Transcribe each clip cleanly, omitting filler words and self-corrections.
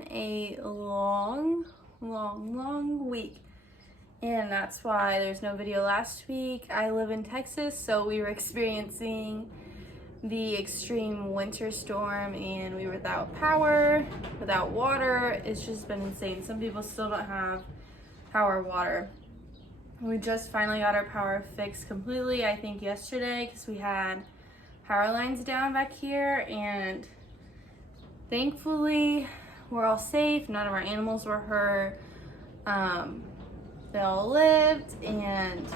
been a long week, and that's why there's no video last week. I live in Texas, so we were experiencing the extreme winter storm, and we were without power, without water. It's just been insane. Some people still don't have power or water. We just finally got our power fixed completely, I think yesterday, because we had power lines down back here, and thankfully we're all safe. None of our animals were hurt. They all lived, and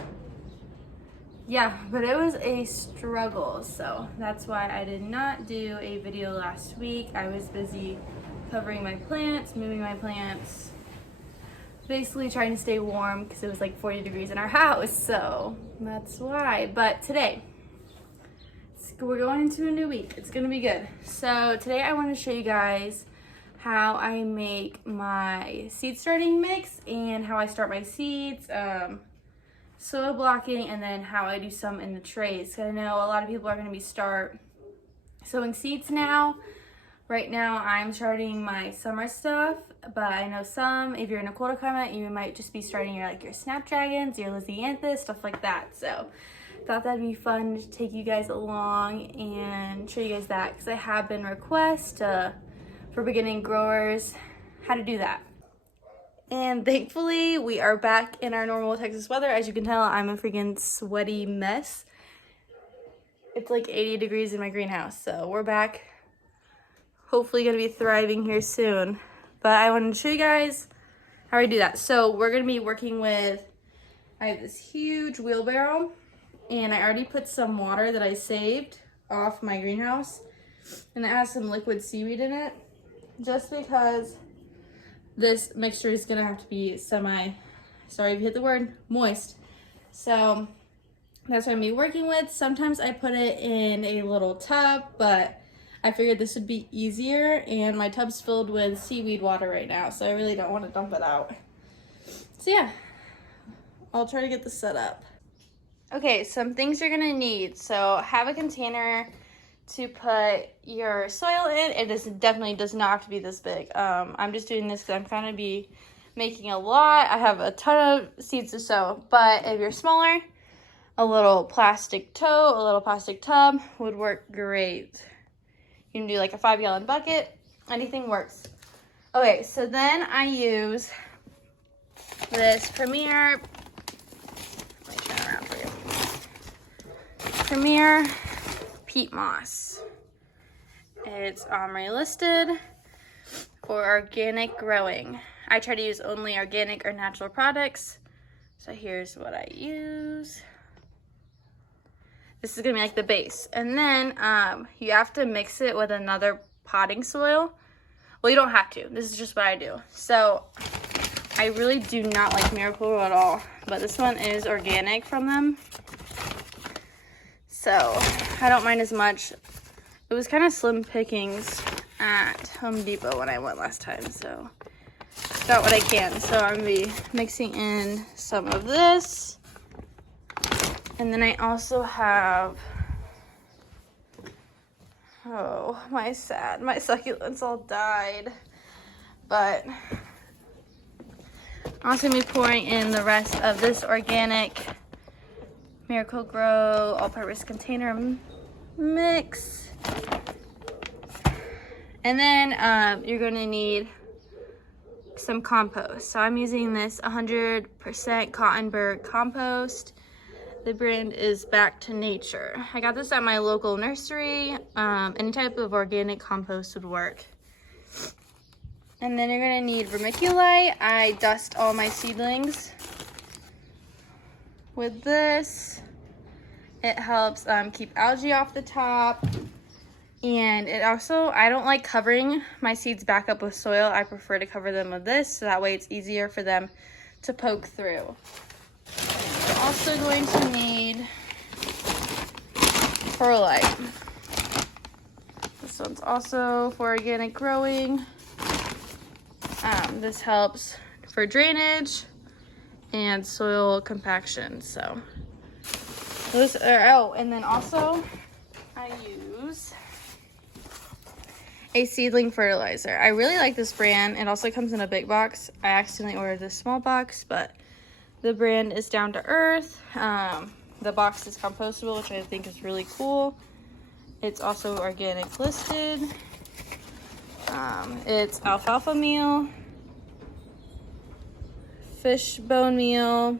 yeah, but it was a struggle, so that's why I did not do a video last week. I was busy covering my plants, moving my plants, basically trying to stay warm because it was like 40 degrees in our house, so that's why. But today, we're going into a new week. It's gonna be good. So today I want to show you guys how I make my seed starting mix and how I start my seeds, soil blocking, and then how I do some in the trays. So I know a lot of people are going to be sowing seeds now. Right now I'm starting my summer stuff, but I know some, if you're in a colder climate, you might just be starting your snapdragons, your lisianthus, stuff like that. So thought that'd be fun to take you guys along and show you guys that, because I have been requested for beginning growers how to do that. And thankfully we are back in our normal Texas weather. As you can tell, I'm a freaking sweaty mess. It's like 80 degrees in my greenhouse, so we're back. Hopefully gonna be thriving here soon. But I wanted to show you guys how I do that. So we're gonna be working with, I have this huge wheelbarrow, and I already put some water that I saved off my greenhouse, and it has some liquid seaweed in it, just because this mixture is gonna have to be sorry if you hit the word, moist. So that's what I'm gonna be working with. Sometimes I put it in a little tub, but I figured this would be easier, and my tub's filled with seaweed water right now, so I really don't want to dump it out. So yeah, I'll try to get this set up. Okay, some things you're gonna need. So have a container to put your soil in. It definitely does not have to be this big. I'm just doing this because I'm trying to be making a lot. I have a ton of seeds to sow, but if you're smaller, a little plastic tote, a little plastic tub would work great. You can do like a 5-gallon bucket, anything works. Okay, so then I use this Premier peat moss. It's OMRI listed for organic growing. I try to use only organic or natural products. So here's what I use. This is gonna be like the base. And then you have to mix it with another potting soil. Well, you don't have to. This is just what I do. So I really do not like Miracle-Gro at all, but this one is organic from them, so I don't mind as much. It was kind of slim pickings at Home Depot when I went last time, so got what I can. So I'm gonna be mixing in some of this, and then I also have, oh, my succulents all died, but I'm also going to be pouring in the rest of this organic Miracle-Gro all-purpose container mix. And then you're going to need some compost. So I'm using this 100% Cottonburg compost. The brand is Back to Nature. I got this at my local nursery. Any type of organic compost would work. And then you're gonna need vermiculite. I dust all my seedlings with this. It helps keep algae off the top. And it also, I don't like covering my seeds back up with soil. I prefer to cover them with this, so that way it's easier for them to poke through. You're also going to need perlite. This one's also for organic growing. This helps for drainage and soil compaction. So those are, oh, and then also I use a seedling fertilizer. I really like this brand. It also comes in a big box. I accidentally ordered this small box, but the brand is down to earth. The box is compostable, which I think is really cool. It's also organic listed. It's alfalfa meal, fish bone meal,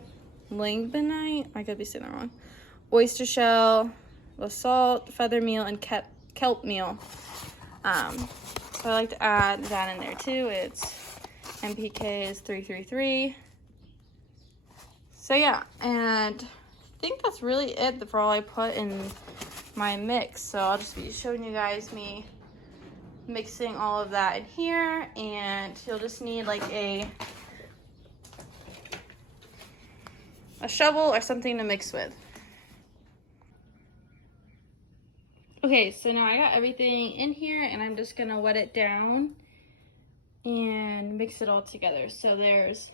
langbonite, I could be saying that wrong, oyster shell, basalt, feather meal, and kelp meal. So I like to add that in there too. It's NPK is 333. So yeah, and I think that's really it for all I put in my mix. So I'll just be showing you guys me mixing all of that in here, and you'll just need like a shovel or something to mix with. Okay, so now I got everything in here, and I'm just gonna wet it down and mix it all together. So there's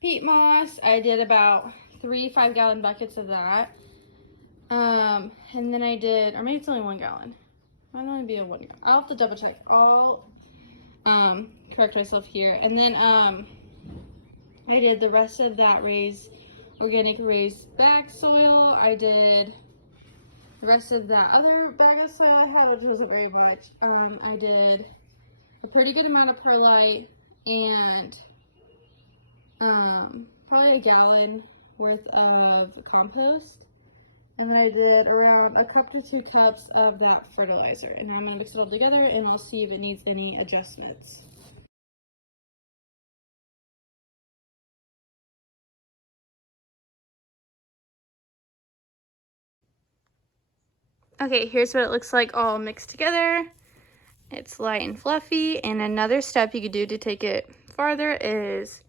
peat moss. I did about 3 5-gallon buckets of that. And then I did, or maybe it's only 1 gallon. Might only be a 1 gallon. I'll have to double check. I'll correct myself here. And then I did the rest of that organic raised bag soil. I did the rest of that other bag of soil I had, which wasn't very much. I did a pretty good amount of perlite and probably a gallon worth of compost. And then I did around 1 cup to 2 cups of that fertilizer. And I'm gonna mix it all together, and I'll see if it needs any adjustments. Okay, here's what it looks like all mixed together. It's light and fluffy. And another step you could do to take it farther is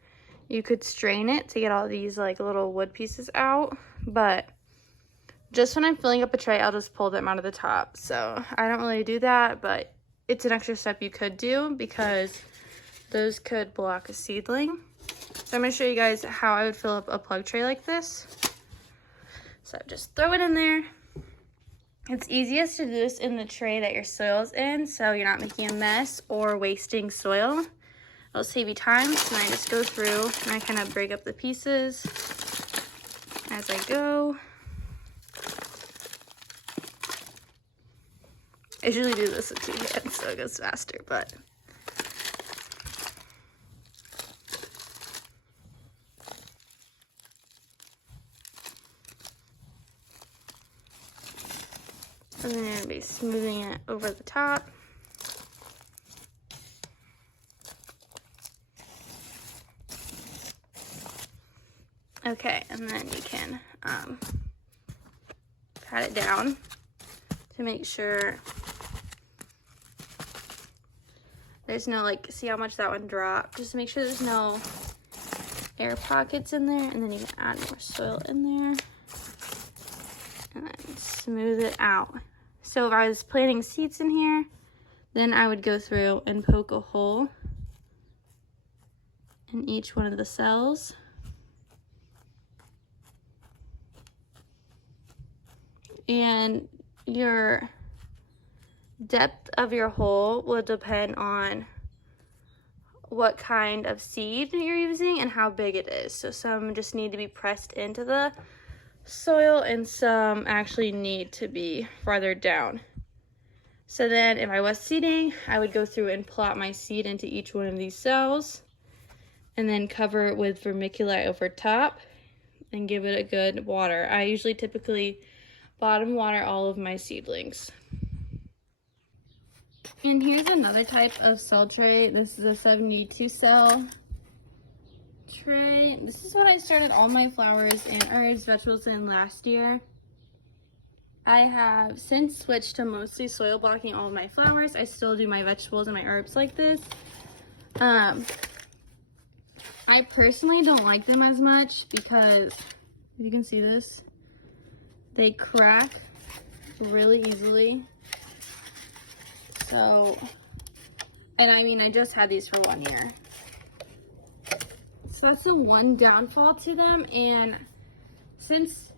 you could strain it to get all these like little wood pieces out. But just when I'm filling up a tray, I'll just pull them out of the top. So I don't really do that, but it's an extra step you could do because those could block a seedling. So I'm gonna show you guys how I would fill up a plug tray like this. So just throw it in there. It's easiest to do this in the tray that your soil's in, so you're not making a mess or wasting soil. It'll save you time. So then I just go through and I kind of break up the pieces as I go. I usually do this with 2 hands, so it goes faster, but and then I'm going to be smoothing it over the top. Okay, and then you can pat it down to make sure there's no, like, see how much that one dropped? Just to make sure there's no air pockets in there, and then you can add more soil in there. And then smooth it out. So if I was planting seeds in here, then I would go through and poke a hole in each one of the cells. And your depth of your hole will depend on what kind of seed you're using and how big it is. So some just need to be pressed into the soil and some actually need to be farther down. So then if I was seeding, I would go through and plot my seed into each one of these cells and then cover it with vermiculite over top and give it a good water. I usually typically bottom water all of my seedlings. And here's another type of cell tray. This is a 72 cell tray. This is what I started all my flowers and herbs, vegetables in last year. I have since switched to mostly soil blocking all of my flowers. I still do my vegetables and my herbs like this. I personally don't like them as much because, if you can see this, they crack really easily. So, and I mean, I just had these for 1 year. So that's the one downfall to them. And since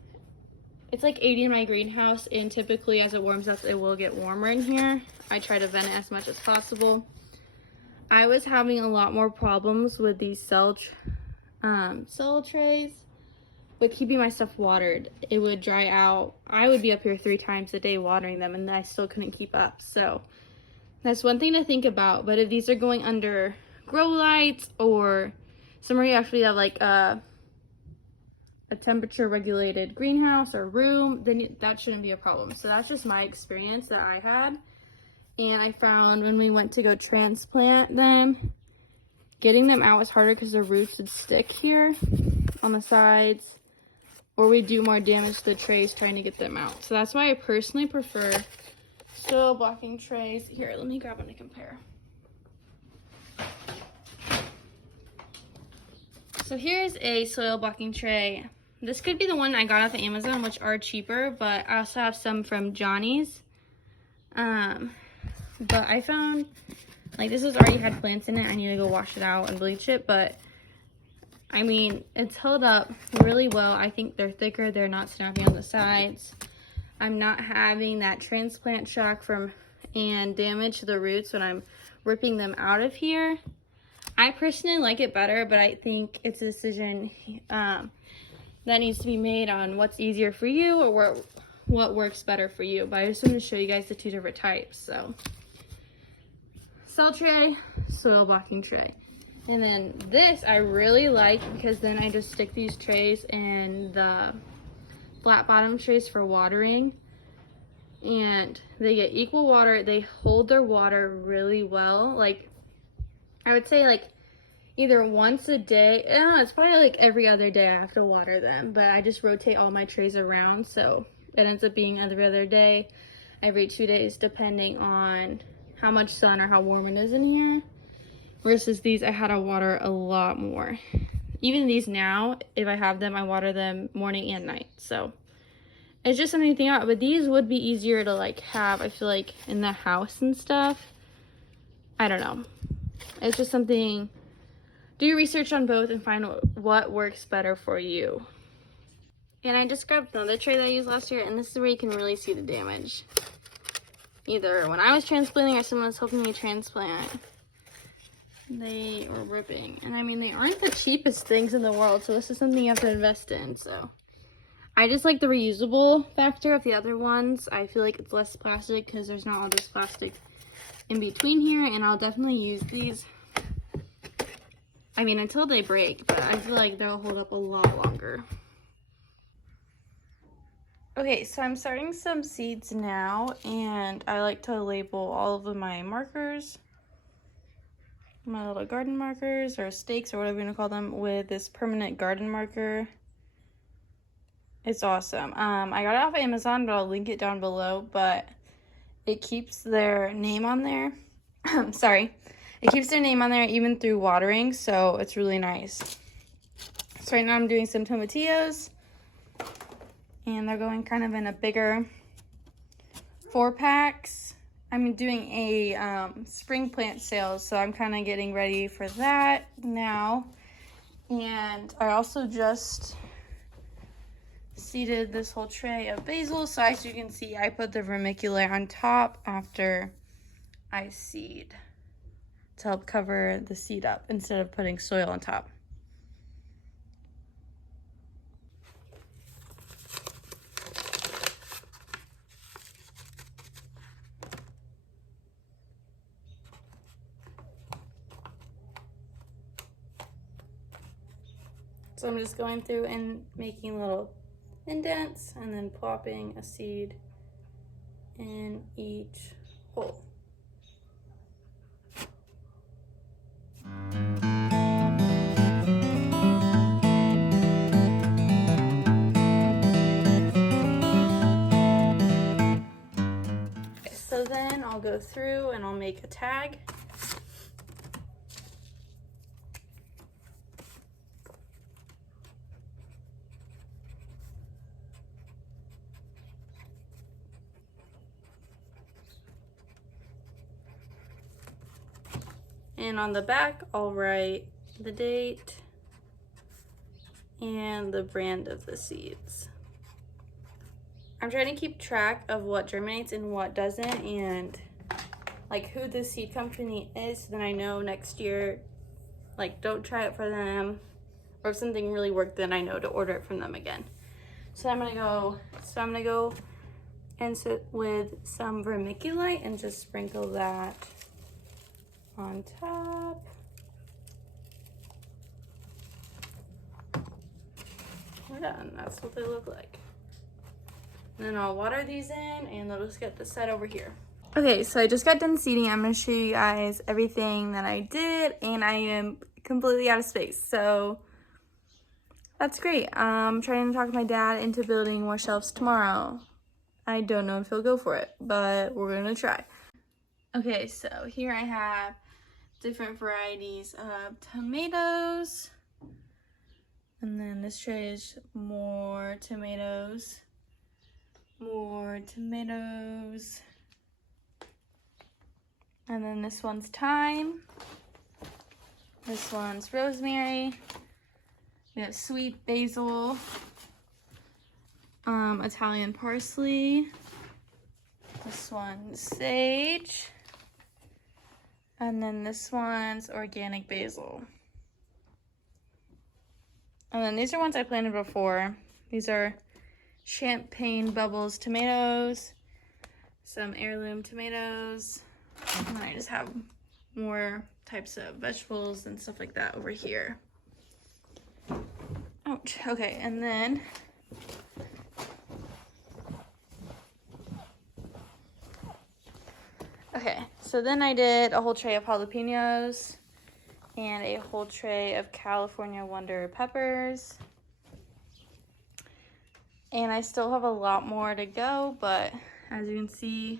It's like 80 in my greenhouse, and typically as it warms up, it will get warmer in here. I try to vent it as much as possible. I was having a lot more problems with these cell trays with keeping my stuff watered. It would dry out. I would be up here 3 times a day watering them, and I still couldn't keep up. So that's one thing to think about. But if these are going under grow lights, or somewhere you actually have like a temperature regulated greenhouse or room, then that shouldn't be a problem. So that's just my experience that I had. And I found when we went to go transplant them, getting them out was harder because the roots would stick here on the sides, or we'd do more damage to the trays trying to get them out. So that's why I personally prefer soil blocking trays. Here, let me grab one to compare. So here's a soil blocking tray. This could be the one I got off of Amazon, which are cheaper, but I also have some from Johnny's. But I found, like, this has already had plants in it. I need to go wash it out and bleach it, but I mean, it's held up really well. I think they're thicker. They're not snappy on the sides. I'm not having that transplant shock and damage to the roots when I'm ripping them out of here. I personally like it better, but I think it's a decision that needs to be made on what's easier for you, or what works better for you. But I just wanted to show you guys the 2 different types. So cell tray, soil blocking tray. And then this I really like, because then I just stick these trays in the flat bottom trays for watering, and they get equal water. They hold their water really well. Like, I would say like either once a day. It's probably like every other day I have to water them, but I just rotate all my trays around, so it ends up being every other day, every 2 days, depending on how much sun or how warm it is in here. Versus these, I had to water a lot more. Even these now, if I have them, I water them morning and night. So it's just something to think about. But these would be easier to like have, I feel like, in the house and stuff. I don't know. It's just something. Do your research on both and find what works better for you. And I just grabbed another tray that I used last year, and this is where you can really see the damage. Either when I was transplanting or someone was helping me transplant, they were ripping. And I mean, they aren't the cheapest things in the world, so this is something you have to invest in. So I just like the reusable factor of the other ones. I feel like it's less plastic because there's not all this plastic in between here, and I'll definitely use these. I mean, until they break, but I feel like they'll hold up a lot longer. Okay, so I'm starting some seeds now, and I like to label all of my markers, my little garden markers or stakes or whatever you want to call them, with this permanent garden marker. It's awesome. I got it off of Amazon, but I'll link it down below, but it keeps their name on there. Sorry. It keeps their name on there even through watering, so it's really nice. So right now I'm doing some tomatillos, and they're going kind of in a bigger 4-packs. I'm doing a spring plant sale, so I'm kind of getting ready for that now. And I also just seeded this whole tray of basil, so as you can see, I put the vermiculite on top after I seed to help cover the seed up instead of putting soil on top. So I'm just going through and making little indents and then plopping a seed in each hole. So then I'll go through and I'll make a tag. And on the back, I'll write the date and the brand of the seeds. I'm trying to keep track of what germinates and what doesn't, and like who the seed company is, so then I know next year, like, don't try it for them, or if something really worked, then I know to order it from them again. So I'm gonna go and sit with some vermiculite and just sprinkle that on top. We're done. That's what they look like. And then I'll water these in and they'll just get this set over here. Okay, so I just got done seeding. I'm gonna show you guys everything that I did, and I am completely out of space. So that's great. I'm trying to talk my dad into building more shelves tomorrow. I don't know if he'll go for it, but we're gonna try. Okay, so here I have different varieties of tomatoes. And then this tray is more tomatoes. More tomatoes. And then this one's thyme. This one's rosemary. We have sweet basil. Italian parsley. This one's sage. And then this one's organic basil. And then these are ones I planted before. These are champagne bubbles tomatoes, some heirloom tomatoes, and then I just have more types of vegetables and stuff like that over here. Ouch. Okay, and then so then I did a whole tray of jalapenos and a whole tray of California Wonder peppers. And I still have a lot more to go, but as you can see,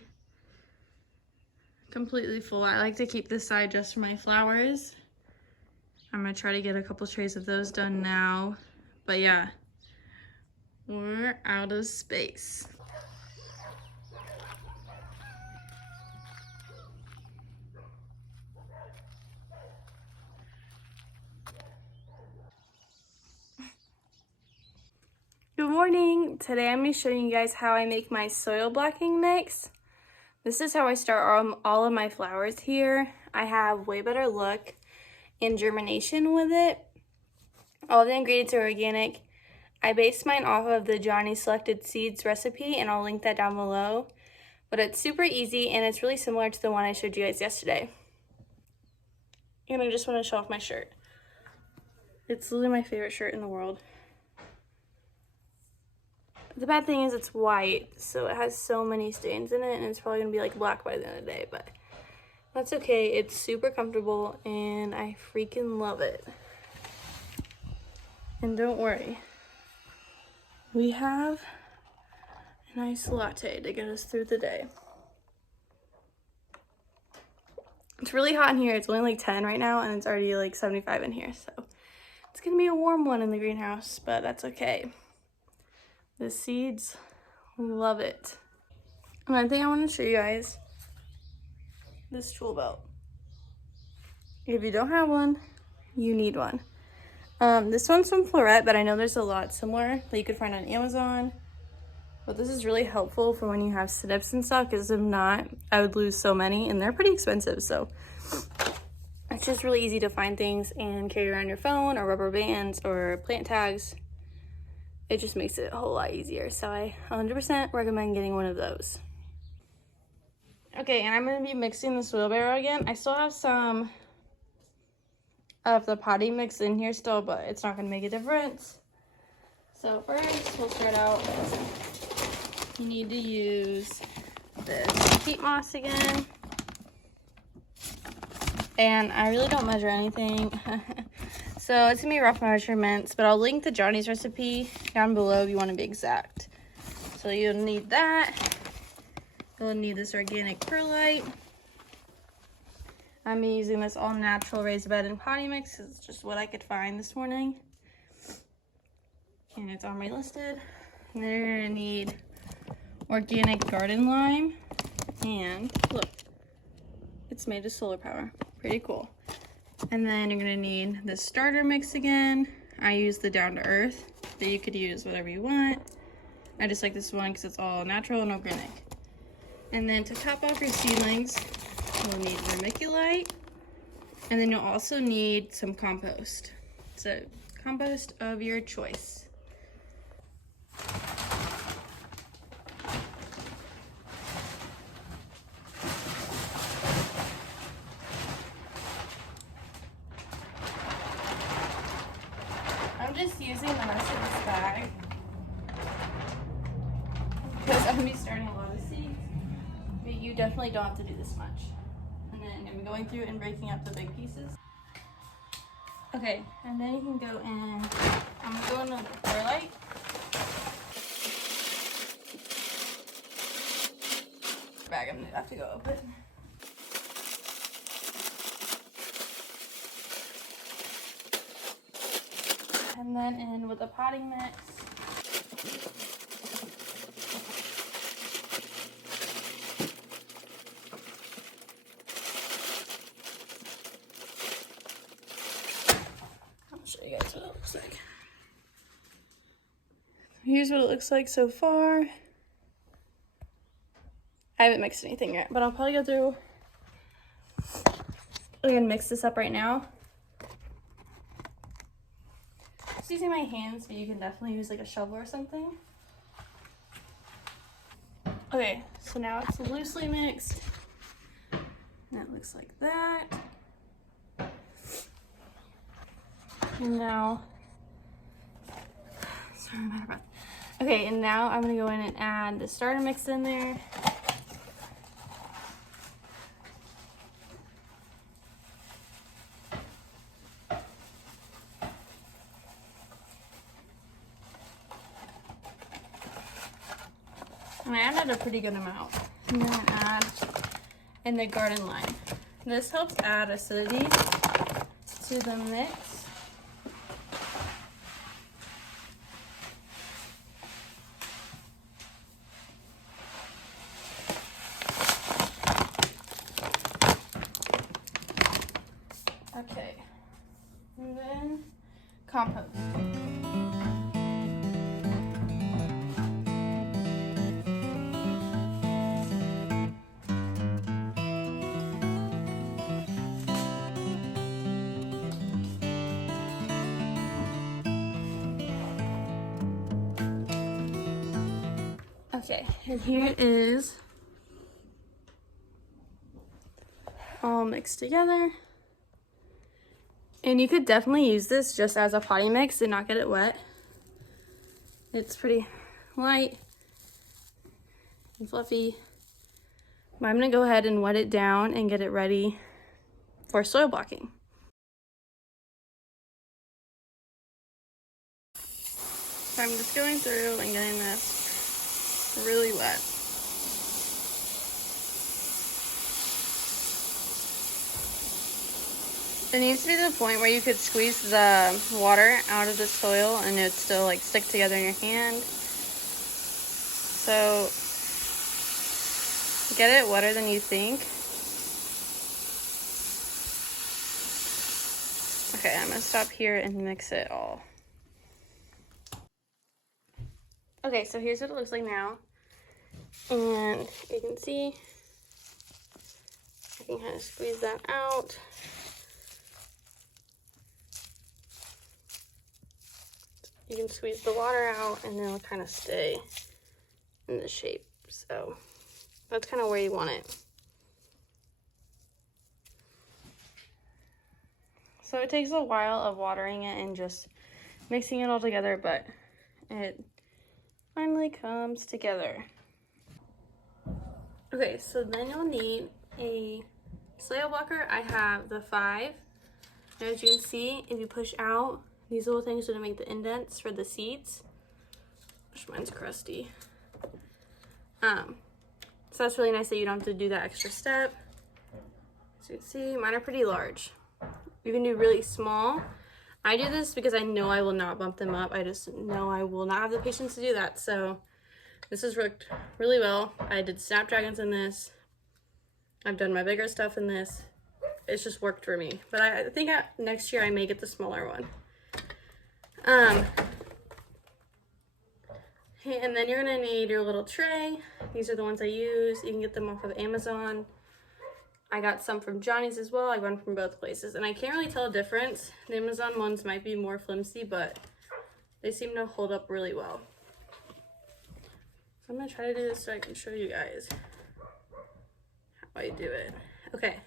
completely full. I like to keep this side just for my flowers. I'm gonna try to get a couple trays of those done now. But yeah, we're out of space. Good morning. Today I'm going to show you guys how I make my soil blocking mix. This is how I start all of my flowers here. I have way better look and germination with it. All the ingredients are organic. I based mine off of the Johnny Selected Seeds recipe, and I'll link that down below. But it's super easy and it's really similar to the one I showed you guys yesterday. And I just want to show off my shirt. It's literally my favorite shirt in the world. The bad thing is it's white, so it has so many stains in it, and it's probably gonna be like black by the end of the day, but that's okay. It's super comfortable and I freaking love it. And don't worry, we have a nice latte to get us through the day. It's really hot in here. It's only like 10 right now and it's already like 75 in here, so it's gonna be a warm one in the greenhouse, but that's okay. The seeds love it. One thing I want to show you guys, this tool belt. If you don't have one, you need one. This one's from Florette, but I know there's a lot similar that you could find on Amazon. But this is really helpful for when you have snips and stuff, because if not, I would lose so many, and they're pretty expensive. So it's just really easy to find things and carry around your phone, or rubber bands, or plant tags. It just makes it a whole lot easier. So I 100% recommend getting one of those. Okay, and I'm gonna be mixing the soil barrel again. I still have some of the potting mix in here still, but it's not gonna make a difference. So first, we'll start out, you need to use this peat moss again. And I really don't measure anything. So it's gonna be rough measurements, but I'll link the Johnny's recipe down below if you want to be exact. So you'll need that. You'll need this organic perlite. I'm using this all natural raised bed and potting mix. It's just what I could find this morning. And it's already listed. And then you're gonna need organic garden lime. And look, it's made of solar power. Pretty cool. And then you're gonna need the starter mix again. I use the Down to Earth, but you could use whatever you want. I just like this one because it's all natural and organic. And then to top off your seedlings, you'll need vermiculite, and then you'll also need some compost. So compost of your choice. I'm just using the rest of this bag because I'm gonna be starting a lot of seeds, but you definitely don't have to do this much. And then I'm going through and breaking up the big pieces. Okay, and then you can go in, I'm gonna go in with the perlite. Bag, I'm gonna have to go open. And then in with a potting mix. I'll show you guys what it looks like. Here's what it looks like so far. I haven't mixed anything yet, but I'll probably go through and mix this up right now. Just using my hands, but you can definitely use like a shovel or something. Okay, so now it's loosely mixed. That looks like that. And now, sorry, I'm out of breath. Okay, and now I'm gonna go in and add the starter mix in there. And I added a pretty good amount. And then add in the garden lime. This helps add acidity to the mix. Okay, and then compost. Okay, and here it is all mixed together. And you could definitely use this just as a potting mix and not get it wet. It's pretty light and fluffy. But I'm gonna go ahead and wet it down and get it ready for soil blocking. So I'm just going through and getting this really wet. It needs to be to the point where you could squeeze the water out of the soil and it would still like stick together in your hand. So get it wetter than you think. Okay, I'm gonna stop here and mix it all. Okay, so here's what it looks like now. And you can see, I can kind of squeeze that out. You can squeeze the water out and then it'll kind of stay in the shape. So that's kind of where you want it. So it takes a while of watering it and just mixing it all together, but it finally comes together. Okay, so then you'll need a soil blocker. I have the 5. And as you can see, if you push out, these little things are gonna make the indents for the seeds. Which mine's crusty. So that's really nice that you don't have to do that extra step. As you can see, mine are pretty large. You can do really small. I do this because I know I will not bump them up. I just know I will not have the patience to do that. So this has worked really well. I did snapdragons in this. I've done my bigger stuff in this. It's just worked for me. But I think next year I may get the smaller one. Okay, and then you're gonna need your little tray. These are the ones I use. You can get them off of Amazon. I got some from Johnny's as well. I got them from both places, and I can't really tell a difference. The Amazon ones might be more flimsy, but they seem to hold up really well. So I'm gonna try to do this so I can show you guys how I do it. Okay.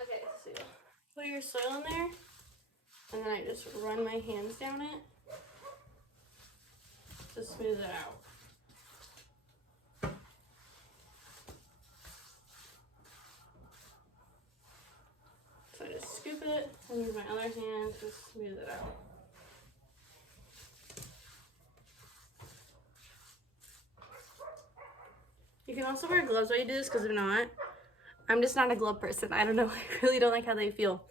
Okay, so put your soil in there, and then I just run my hands down it to smooth it out. So I just scoop it and use my other hand to smooth it out. You can also wear gloves while you do this, because if not, I'm just not a glove person. I don't know, I really don't like how they feel.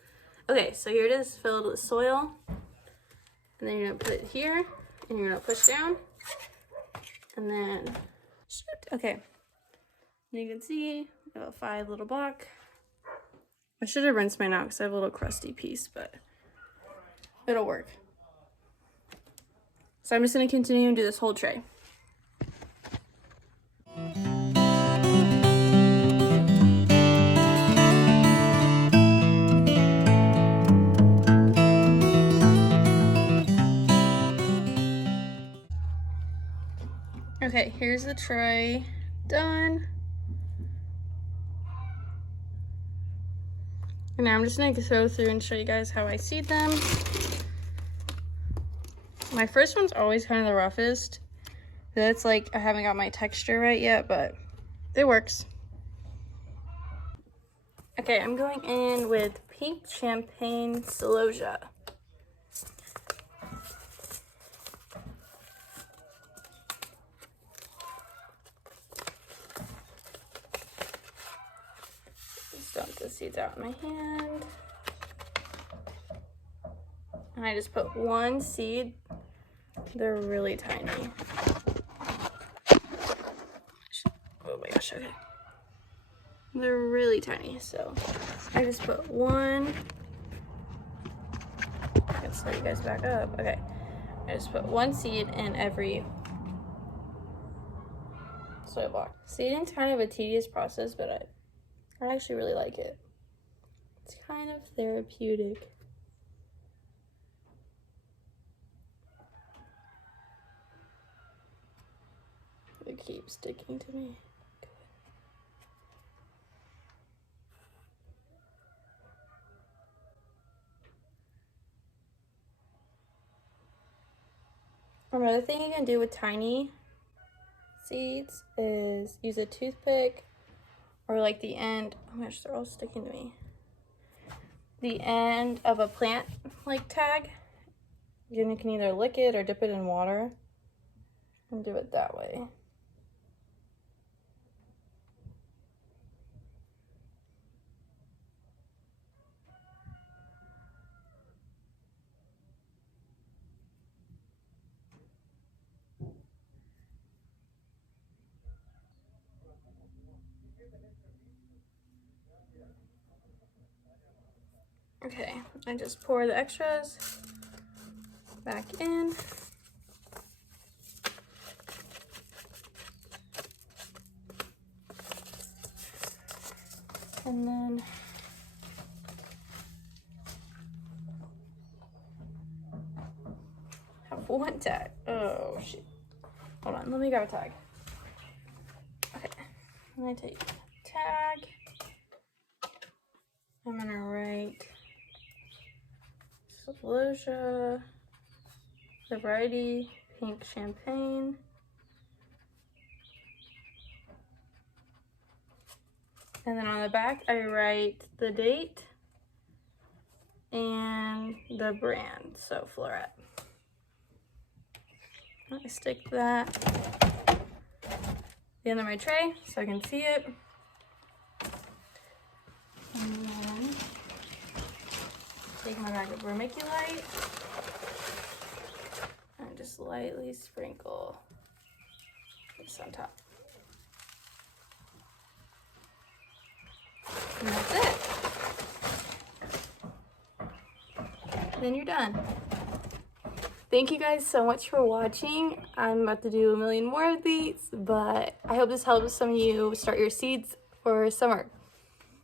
Okay, so here it is, filled with soil. And then you're gonna put it here, and you're gonna push down. And then, shoot, okay. And you can see, I have a 5 little block. I should have rinsed mine out because I have a little crusty piece, but it'll work. So I'm just gonna continue and do this whole tray. Okay, here's the tray done. And now I'm just gonna go through and show you guys how I seed them. My first one's always kind of the roughest. That's like, I haven't got my texture right yet, but it works. Okay, I'm going in with pink champagne celosia. Just dump the seeds out in my hand. And I just put 1 seed. They're really tiny. Oh my gosh, okay. They're really tiny, so I just put 1. I can slow you guys back up. Okay. I just put 1 seed in every soil block. Seeding's kind of a tedious process, but I actually really like it. It's kind of therapeutic. It keeps sticking to me. Another thing you can do with tiny seeds is use a toothpick or like the end, oh my gosh, they're all sticking to me. The end of a plant like tag. You can either lick it or dip it in water and do it that way. Okay, I just pour the extras back in. And then have 1 tag. Oh shit. Hold on, let me grab a tag. Okay, I'm gonna take tag. I'm gonna write celosia, the variety, pink champagne. And then on the back, I write the date and the brand, so Floret. I stick that at the end of my tray so I can see it. And then take my bag of vermiculite and just lightly sprinkle this on top. And that's it. Then you're done. thank you guys so much for watching. I'm about to do a million more of these, but I hope this helps some of you start your seeds for summer.